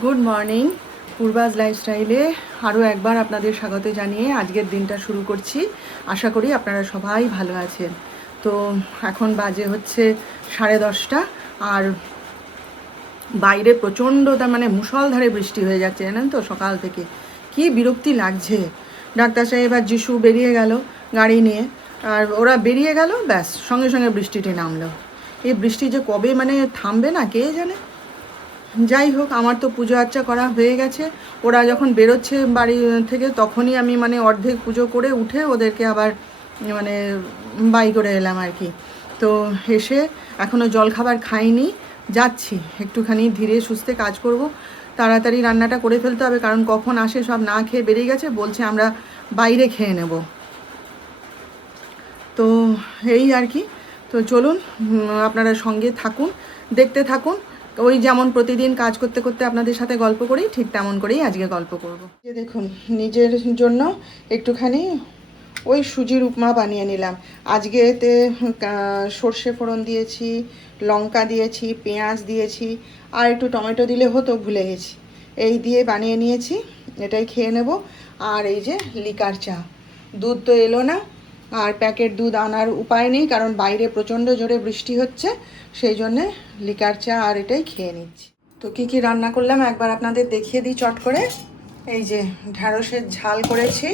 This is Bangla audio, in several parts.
Good morning. পূর্বাজ লাইফস্টাইলে আরও একবার আপনাদের স্বাগত জানিয়ে আজকের দিনটা শুরু করছি। আশা করি আপনারা সবাই ভালো আছেন। তো এখন বাজে হচ্ছে 10:30 আর বাইরে প্রচণ্ড তার মুষলধারে বৃষ্টি হয়ে যাচ্ছে, জানেন তো। সকাল থেকে কি বিরক্তি লাগছে। ডাক্তার সাহেব আর যিশু বেরিয়ে গেল গাড়ি নিয়ে, আর ওরা বেরিয়ে গেল, ব্যাস সঙ্গে সঙ্গে বৃষ্টিটি নামলো। এই বৃষ্টি যে কবে থামবে না কে জানে। যাই হোক, আমার তো পুজো আর্চা করা হয়ে গেছে। ওরা যখন বেরোচ্ছে বাড়ি থেকে তখনই আমি অর্ধেক পুজো করে উঠে ওদেরকে আবার মানে বাই করে এলাম আর কি। তো এসে এখনও জলখাবার খাইনি, যাচ্ছি একটুখানি ধীরে সুস্থে কাজ করব। তাড়াতাড়ি রান্নাটা করে ফেলতে হবে, কারণ কখন আসে সব না খেয়ে বেরিয়ে গেছে, বলছে আমরা বাইরে খেয়ে নেব। তো এই আর কি। তো চলুন, আপনারা সঙ্গে থাকুন, দেখতে থাকুন। ওই যেমন প্রতিদিন কাজ করতে করতে আপনাদের সাথে গল্প করি, ঠিক তেমন করেই আজকে গল্প করব। যে দেখুন, নিজের জন্য একটুখানি ওই সুজির উপমা বানিয়ে নিলাম। আজকে এতে সর্ষে ফোড়ন দিয়েছি, লঙ্কা দিয়েছি, পেঁয়াজ দিয়েছি, আর একটু টমেটো দিলে হতো, ভুলে গেছি। এই দিয়ে বানিয়ে নিয়েছি, এটাই খেয়ে নেব। আর এই যে লিকার চা, দুধ তো এলো না, আর প্যাকেট দুধ আনার উপায় নেই, কারণ বাইরে প্রচণ্ড জোরে বৃষ্টি হচ্ছে, সেই জন্যে লিকার চা আর এটাই খেয়ে নিচ্ছি। তো কী কী রান্না করলাম একবার আপনাদের দেখিয়ে দিই চট করে। এই যে ঢ্যাঁড়সের ঝাল করেছি,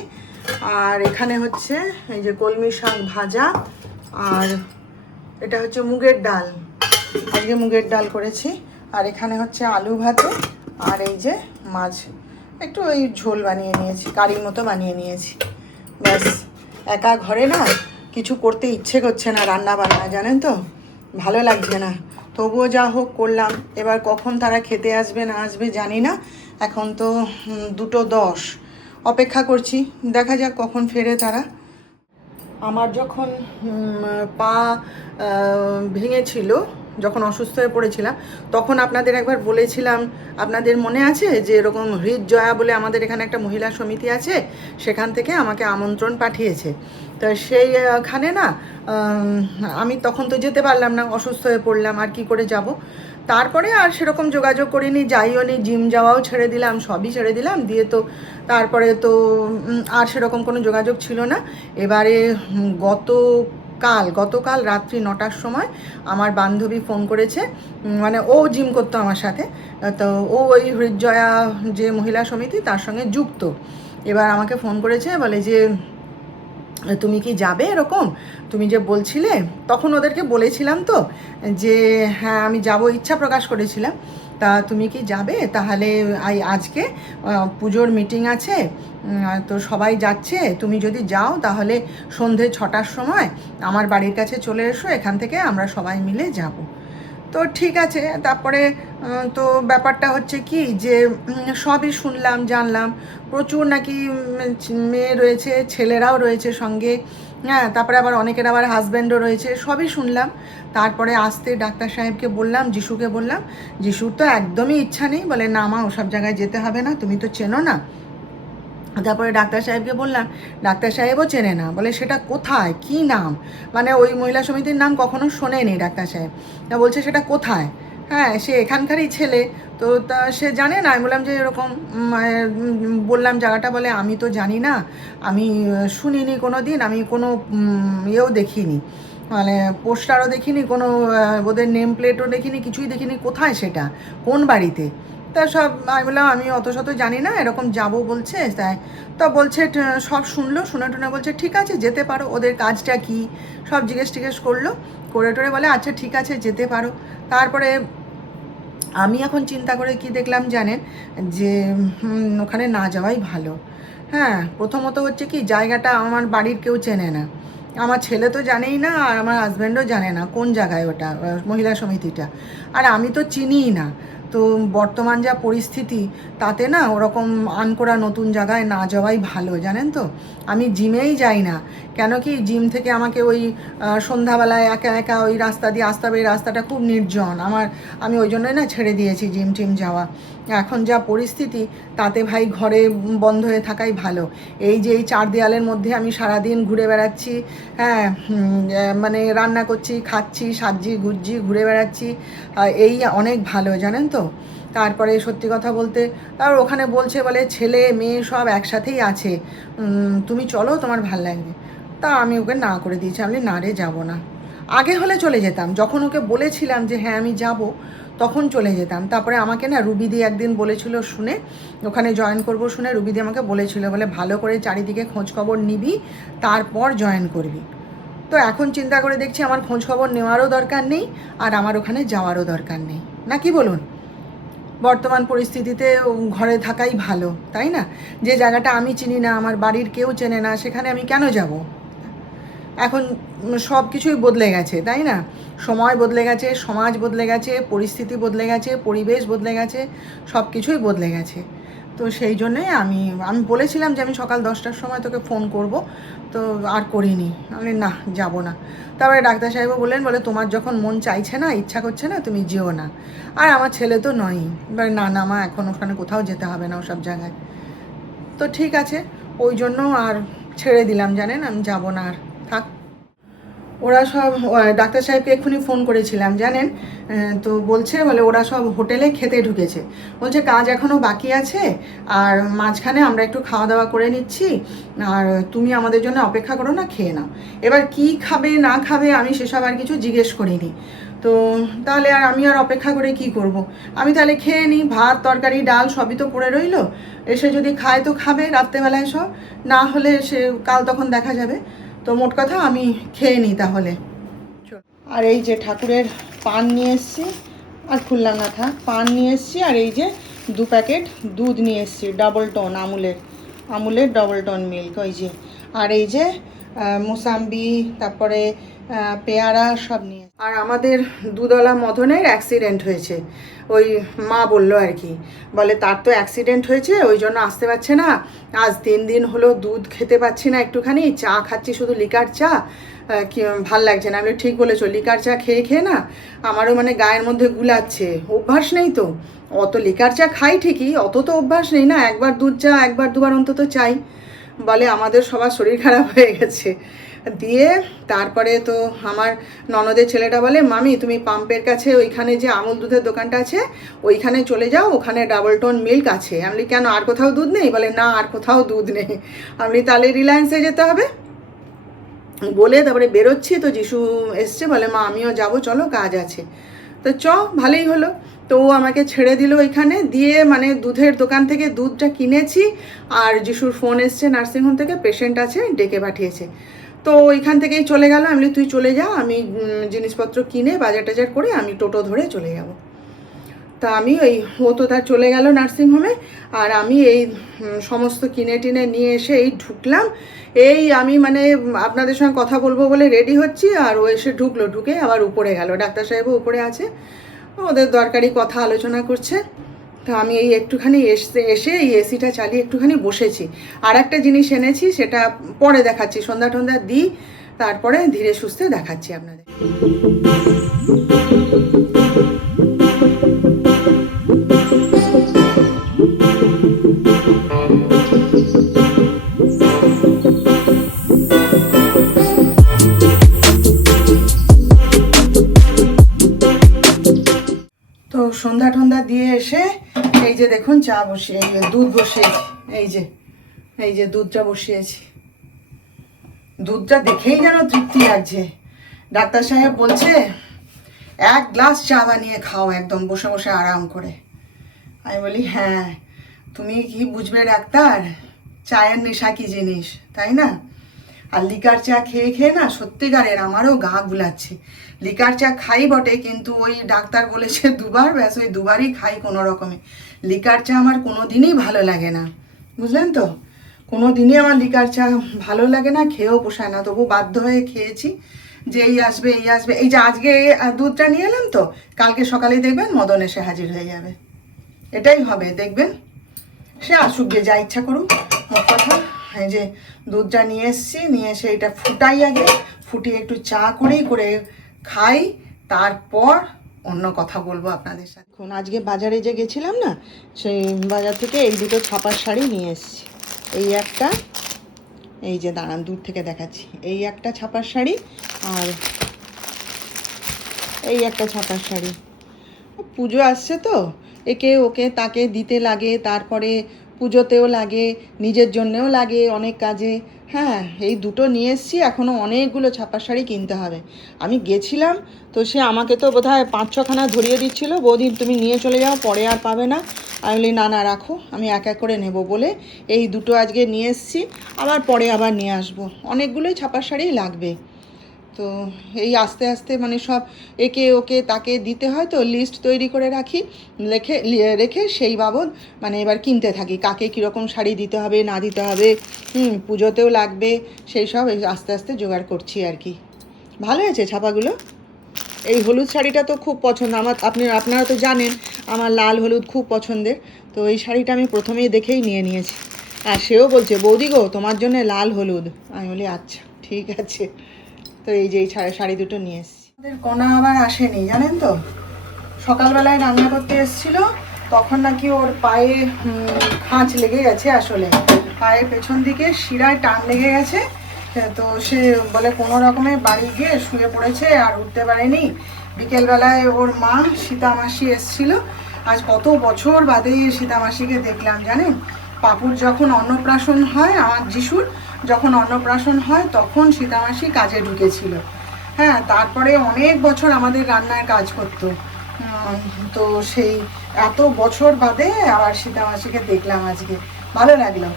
আর এখানে হচ্ছে এই যে কলমি শাক ভাজা, আর এটা হচ্ছে মুগের ডাল, আজকে মুগের ডাল করেছি। আর এখানে হচ্ছে আলু ভাতে, আর এই যে মাছ, একটু ওই ঝোল বানিয়ে নিয়েছি, কারির মতো বানিয়ে নিয়েছি। ব্যাস, একা ঘরে না কিছু করতে ইচ্ছে করছে না, রান্না বান্না, জানেন তো, ভালো লাগছে না। তবুও যা হোক করলাম। এবার কখন তারা খেতে আসবে না আসবে জানি না। এখন তো 2:10, অপেক্ষা করছি, দেখা যাক কখন ফেরে তারা। আমার যখন পা ভেঙেছিল, যখন অসুস্থ হয়ে পড়েছিলাম, তখন আপনাদের একবার বলেছিলাম, আপনাদের মনে আছে যে এরকম হৃদজয়া বলে আমাদের এখানে একটা মহিলা সমিতি আছে, সেখান থেকে আমাকে আমন্ত্রণ পাঠিয়েছে। তো সেইখানে না আমি তখন তো যেতে পারলাম না, অসুস্থ হয়ে পড়লাম, আর কি করে যাব। তারপরে আর সেরকম যোগাযোগ করিনি, যাইও নি, জিম যাওয়াও ছেড়ে দিলাম, সবই ছেড়ে দিলাম দিয়ে। তো তারপরে তো আর সেরকম কোনো যোগাযোগ ছিল না। এবারে গতকাল রাত্রি 9টার সময় আমার বান্ধবী ফোন করেছে, ও জিম করতো আমার সাথে। তো ও ওই হৃদজয়া যে মহিলা সমিতি তার সঙ্গে যুক্ত। এবার আমাকে ফোন করেছে, বলে যে তুমি কি যাবে, এরকম তুমি যে বলছিলে। তখন ওদেরকে বলেছিলাম তো যে হ্যাঁ আমি যাব, ইচ্ছা প্রকাশ করেছিলাম। তা তুমি কি যাবে তাহলে? আজকে পুজোর মিটিং আছে, তো সবাই যাচ্ছে, তুমি যদি যাও তাহলে সন্ধে 6টার সময় আমার বাড়ির কাছে চলে এসো, এখান থেকে আমরা সবাই মিলে যাব। তো ঠিক আছে। তারপরে তো ব্যাপারটা হচ্ছে কি যে সবই শুনলাম, জানলাম প্রচুর নাকি মেয়ে রয়েছে, ছেলেরাও রয়েছে সঙ্গে। হ্যাঁ, তারপরে আবার অনেকের আবার হাজব্যান্ডও রয়েছে, সবই শুনলাম। তারপরে আসতে ডাক্তার সাহেবকে বললাম, যিশুকে বললাম। যিশুর তো একদমই ইচ্ছা নেই, বলে না মা, ওসব জায়গায় যেতে হবে না, তুমি তো চেনো না। তারপরে ডাক্তার সাহেবকে বললাম, ডাক্তার সাহেবও চেনে না, বলে সেটা কোথায়, কি নাম, ওই মহিলা সমিতির নাম কখনো শোনেনি ডাক্তার সাহেব। বলছে সেটা কোথায়। হ্যাঁ, সে এখানকারই ছেলে, তো তা সে জানে না। আমি বললাম যে এরকম, বললাম জায়গাটা, বলে আমি তো জানি না, আমি শুনিনি কোনো দিন, আমি কোনো ইয়েও দেখিনি, পোস্টারও দেখিনি, কোনো ওদের নেম প্লেটও দেখিনি, কিছুই দেখিনি, কোথায় সেটা, কোন বাড়িতে। তা সব আমি বললাম আমি অত শত জানি না, এরকম যাব বলছে তাই। তা বলছে, সব শুনলো, শুনে টুনে বলছে ঠিক আছে যেতে পারো, ওদের কাজটা কি সব জিজ্ঞেস করলো, করে টোরে বলে আচ্ছা ঠিক আছে যেতে পারো। তারপরে আমি এখন চিন্তা করে কি দেখলাম জানেন, যে ওখানে না যাওয়াই ভালো। হ্যাঁ, প্রথমত হচ্ছে কি, জায়গাটা আমার বাড়ির কেউ চেনে না, আমার ছেলে তো জানেই না, আর আমার হাজব্যান্ডও জানে না কোন জায়গায় ওটা মহিলা সমিতিটা, আর আমি তো চিনিই না। তো বর্তমান যা পরিস্থিতি, তাতে না ওরকম আনকোড়া নতুন জায়গায় না যাওয়াই ভালো, জানেন তো। আমি জিমেই যাই না, কেন কি জিম থেকে আমাকে ওই সন্ধ্যাবেলায় একা একা ওই রাস্তা দিয়ে আসতে হবে, এই রাস্তাটা খুব নির্জন আমি ওই জন্যই না ছেড়ে দিয়েছি জিম টিম যাওয়া। এখন যা পরিস্থিতি, তাতে ভাই ঘরে বন্ধ হয়ে থাকাই ভালো। এই যে এই 4 দেয়ালের মধ্যে আমি সারাদিন ঘুরে বেড়াচ্ছি, হ্যাঁ, রান্না করছি, খাচ্ছি, সাজছি, ঘুরছি, ঘুরে বেড়াচ্ছি, এই অনেক ভালো, জানেন তো। তারপরে সত্যি কথা বলতে আর ওখানে বলছে বলে ছেলে মেয়ে সব একসাথেই আছে, তুমি চলো তোমার ভাল লাগবে। তা আমি ওকে না করে দিয়েছি, আমি না রে যাবো না। আগে হলে চলে যেতাম, যখন ওকে বলেছিলাম যে হ্যাঁ আমি যাব তখন চলে যেতাম। তারপরে আমাকে না রুবিদি একদিন বলেছিল শুনে, ওখানে জয়েন করব শুনে রুবিদি আমাকে বলেছিল বলে ভালো করে চারিদিকে খোঁজখবর নিবি তারপর জয়েন করবি। তো এখন চিন্তা করে দেখছি আমার খোঁজখবর নেওয়ারও দরকার নেই আর আমার ওখানে যাওয়ারও দরকার নেই, না কি বলুন? বর্তমান পরিস্থিতিতে ঘরে থাকাই ভালো, তাই না? যে জায়গাটা আমি চিনি না, আমার বাড়ির কেউ চেনে না, সেখানে আমি কেন যাব? এখন সব কিছুই বদলে গেছে, তাই না? সময় বদলে গেছে, সমাজ বদলে গেছে, পরিস্থিতি বদলে গেছে, পরিবেশ বদলে গেছে, সব কিছুই বদলে গেছে। তো সেই জন্যেই আমি বলেছিলাম যে আমি সকাল 10টার সময় তোকে ফোন করব, তো আর করিনি। আমি না যাব না। তারপরে ডাক্তার সাহেবও বললেন বলে তোমার যখন মন চাইছে না, ইচ্ছা করছে না, তুমি যেও না। আর আমার ছেলে তো নয়ই, এবার না না মা এখন ওখানে কোথাও যেতে হবে না ওসব জায়গায়। তো ঠিক আছে, ওই জন্য আর ছেড়ে দিলাম, জানেন, আমি যাব না আর, থাক। ওরা সব ডাক্তার সাহেবকে এক্ষুনি ফোন করেছিলাম, জানেন, তো বলছে বলে ওরা সব হোটেলে খেতে ঢুকেছে, বলছে কাজ এখনও বাকি আছে আর মাঝখানে আমরা একটু খাওয়া দাওয়া করে নিচ্ছি আর তুমি আমাদের জন্য অপেক্ষা করো না, খেয়ে নাও। এবার কি খাবে না খাবে আমি সেসব আর কিছু জিজ্ঞেস করিনি। তো তাহলে আর আমি আর অপেক্ষা করে কি করব? আমি তাহলে খেয়ে নিই, ভাত তরকারি ডাল সবই তো পড়ে রইলো, এসে যদি খায় তো খাবে রাত্রেবেলায় সব, না হলে সে কাল তখন দেখা যাবে। তো মোট কথা আমি খেয়ে নিই তাহলে। আর এই যে ঠাকুরের পান নিয়ে এসছি, আর খুললাম না, থাক। পান নিয়ে এসছি আর এই যে 2 প্যাকেট দুধ নিয়ে এসছি, ডবল টোন আমুলের ডবল টোন মিল্ক, ওই যে। আর এই যে মোসাম্বি, তারপরে পেয়ারা সব নিয়ে। আর আমাদের দুধওয়ালা মদনের অ্যাক্সিডেন্ট হয়েছে, ওই মা বললো আর কি, বলে তার তো অ্যাক্সিডেন্ট হয়েছে ওই জন্য আসতে পারছে না। আজ 3 দিন হলো দুধ খেতে পাচ্ছি না, একটুখানি চা খাচ্ছি, শুধু লিকার চা, কি ভাল লাগছে না। আমি ঠিক বলেছো, লিকার চা খেয়ে খেয়ে না আমারও মানে গায়ের মধ্যে গুলাচ্ছে, অভ্যাস নেই তো। অত লিকার চা খাই ঠিকই, অত তো অভ্যাস নেই না, একবার দুধ চা একবার দুবার অন্তত চাই। বলে আমাদের সবার শরীর খারাপ হয়ে গেছে। দিয়ে তারপরে তো আমার ননদের ছেলেটা বলে মামি তুমি পাম্পের কাছে ওইখানে যে আমুল দুধের দোকানটা আছে ওইখানে চলে যাও, ওখানে ডাবল টোন মিল্ক আছে। আমি কেন আর কোথাও দুধ নেই? বলে না আর কোথাও দুধ নেই। আমি তাহলে রিলায়েন্সে যেতে হবে বলে তারপরে বেরোচ্ছি, তো যিশু এসছে, বলে মা আমিও যাব, চলো কাজ আছে। তো ভালোই হলো। তো ও আমাকে ছেড়ে দিল এখানে, দিয়ে মানে দুধের দোকান থেকে দুধটা কিনেছি আর যিশুর ফোন এসছে নার্সিংহোম থেকে, পেশেন্ট আছে ডেকে পাঠিয়েছে। তো ওইখান থেকেই চলে গেল। আমি তুই চলে যা, আমি জিনিসপত্র কিনে বাজার টাজার করে আমি টোটো ধরে চলে যাব। তা আমি ও তো তার চলে গেল নার্সিংহোমে, আর আমি এই সমস্ত কিনে টিনে নিয়ে এসে এই ঢুকলাম। আমি মানে আপনাদের সঙ্গে কথা বলবো বলে রেডি হচ্ছি, আর ও এসে ঢুকে আবার উপরে গেল। ডাক্তার সাহেবও উপরে আছে, ওদের দরকারি কথা আলোচনা করছে। তা আমি একটুখানি এসে এই এসিটা চালিয়ে একটুখানি বসেছি। আর একটা জিনিস এনেছি, সেটা পরে দেখাচ্ছি, সন্ধ্যা টন্ধা দিই তারপরে ধীরে সুস্থে দেখাচ্ছি আপনাদের। তো সন্ধ্যা টন্ধা দিয়ে এসে এই যে দেখুন চা বসিয়ে, দুধ বসিয়েছি, এই যে দুধটা বসিয়েছি। দুধটা দেখেই যেন তৃপ্তি লাগছে। ডাক্তার সাহেব বলছে 1 গ্লাস চা বানিয়ে খাও একদম বসে বসে আরাম করে। আমি বলি হ্যাঁ, তুমি কি বুঝবে ডাক্তার, চায়ের নেশা কি জিনিস, তাই না? আর লিকার চা খেয়ে খেয়ে না সত্যিকারের আমারও গা গুলাচ্ছে। লিকার চা খাই বটে, কিন্তু ওই ডাক্তার বলেছে 2বার, ব্যাস ওই 2বারই খাই কোনো রকমে। লিকার চা আমার কোনো দিনই ভালো লাগে না, বুঝলেন তো? কোনো দিনই আমার লিকার চা ভালো লাগে না, খেয়েও পোষায় না, তবু বাধ্য হয়ে খেয়েছি যে এই আসবে। এই যে আজকে দুধটা নিয়ে এলাম, তো কালকে সকালেই দেখবেন মদন এসে হাজির হয়ে যাবে। এটাই হবে, দেখবেন। সে আসুক, যে যা ইচ্ছা করুক, মোট কথা এই যে দুধটা নিয়ে এসছি, নিয়ে এসে এটা ফুটাই, আগে ফুটিয়ে একটু চা করে খাই, তারপর অন্য কথা বলবো আপনাদের সাথে। এখন আজকে বাজারে যে গেছিলাম না, সেই বাজার থেকে এই দুটো ছাপার শাড়ি নিয়ে এসছি। এই একটা, এই যে দাঁড়ান দূর থেকে দেখাচ্ছি, এই একটা ছাপার শাড়ি আর এই একটা ছাপার শাড়ি। পুজো আসছে তো একে ওকে তাকে দিতে লাগে, তারপরে পুজোতেও লাগে, নিজের জন্যেও লাগে অনেক কাজে। হ্যাঁ, এই দুটো নিয়ে এসেছি, এখনও অনেকগুলো ছাপার শাড়ি কিনতে হবে। আমি গেছিলাম তো সে আমাকে তো বোধহয় 5-6খানা ধরিয়ে দিচ্ছিলো, বৌদি তুমি নিয়ে চলে যাও, পরে আর পাবে না। আমি বলি না না রাখো, আমি এক এক করে নেব বলে এই দুটো আজকে নিয়ে এসেছি, আবার পরে আবার নিয়ে আসবো। অনেকগুলোই ছাপার শাড়িই লাগবে। তো এই আস্তে আস্তে মানে সব একে ওকে তাকে দিতে হয়, তো লিস্ট তৈরি করে রাখি, রেখে সেই বাবদ মানে এবার কিনতে থাকি, কাকে কীরকম শাড়ি দিতে হবে না দিতে হবে, পুজোতেও লাগবে, সেই সব এই আস্তে আস্তে জোগাড় করছি আর কি। ভালো হয়েছে ছাপাগুলো। এই হলুদ শাড়িটা তো খুব পছন্দ আমার, আপনারা তো জানেন আমার লাল হলুদ খুব পছন্দের। তো এই শাড়িটা আমি প্রথমেই দেখেই নিয়ে নিয়েছি, আর সেও বলছে বৌদি গো তোমার জন্য লাল হলুদ। আমি বলি আচ্ছা ঠিক আছে। তো এই যে এই শাড়ি দুটো নিয়ে এসেছি। আমাদের কণা আবার আসেনি জানেন তো, সকালবেলায় রান্না করতে এসেছিলো, তখন নাকি ওর পায়ে খাঁচ লেগে গেছে, আসলে পায়ের পেছন দিকে শিরায় টান লেগে গেছে। তো সে বলে কোনো রকমে বাড়ি গিয়ে শুয়ে পড়েছে, আর উঠতে পারেনি। বিকেলবেলায় ওর মা সীতা মাসি এসেছিলো, আজ কত বছর বাদে সীতা মাসিকে দেখলাম জানেন। পাপুর যখন অন্নপ্রাশন হয়, আমার যিশুর যখন অন্নপ্রাশন হয়, তখন সীতা মাসি কাজে ঢুকেছিল। হ্যাঁ, তারপরে অনেক বছর আমাদের রান্নার কাজ করতো। তো সেই এত বছর বাদে আবার সীতা মাসিকে দেখলাম আজকে, ভালো লাগলো।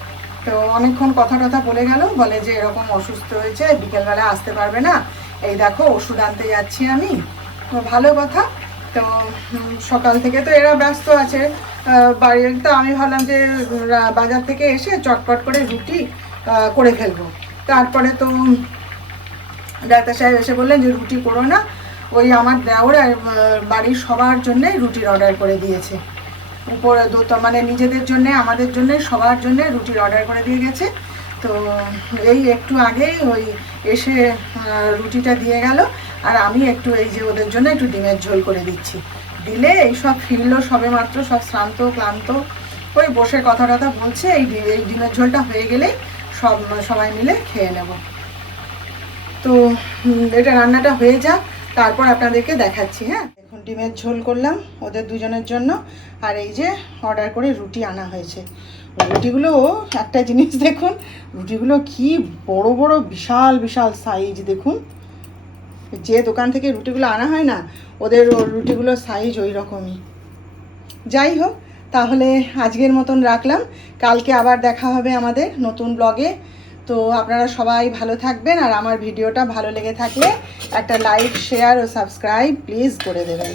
তো অনেকক্ষণ কথা টথা বলে গেল, বলে যে এরকম অসুস্থ হয়েছে, বিকেলবেলা আসতে পারবে না, এই দেখো ওষুধ আনতে যাচ্ছি আমি। তো ভালো কথা। তো সকাল থেকে তো এরা ব্যস্ত আছে বাড়ির, তো আমি ভাবলাম যে বাজার থেকে এসে চটপট করে রুটি করে ফেলবো। তারপরে তো ডাক্তার সাহেব এসে বললেন যে রুটি করো না, ওই আমার দেওর বাড়ির সবার জন্যে রুটির অর্ডার করে দিয়েছে। উপরে মানে নিজেদের জন্যে আমাদের জন্যে সবার জন্যে রুটির অর্ডার করে দিয়ে গেছে। তো এই একটু আগেই ওই এসে রুটিটা দিয়ে গেল, আর আমি একটু এই যে ওদের জন্য একটু ডিমের ঝোল করে দিচ্ছি। দিলে এই সব ফিরলো সবে মাত্র, সব শ্রান্ত ক্লান্ত, ওই বসে কথা টথা বলছে। এই ডিমের ঝোলটা হয়ে গেলেই সবাই মিলে খেয়ে নেব। তো এটা রান্নাটা হয়ে যাক, তারপর আপনাদেরকে দেখাচ্ছি। হ্যাঁ, এখন ডিমের ঝোল করলাম ওদের দুজনের জন্য, আর এই যে অর্ডার করে রুটি আনা হয়েছে। রুটিগুলো একটা জিনিস দেখুন, রুটিগুলো কি বড় বড় বিশাল বিশাল সাইজ দেখুন। যে দোকান থেকে রুটিগুলো আনা হয় না, ওদের রুটিগুলোর সাইজ ওই রকমই। যাই হোক, তাহলে আজকের মতন রাখলাম, কালকে আবার দেখা হবে আমাদের নতুন ব্লগে। তো আপনারা সবাই ভালো থাকবেন, আর আমার ভিডিওটা ভালো লেগে থাকলে একটা লাইক, শেয়ার ও সাবস্ক্রাইব প্লিজ করে দেবেন।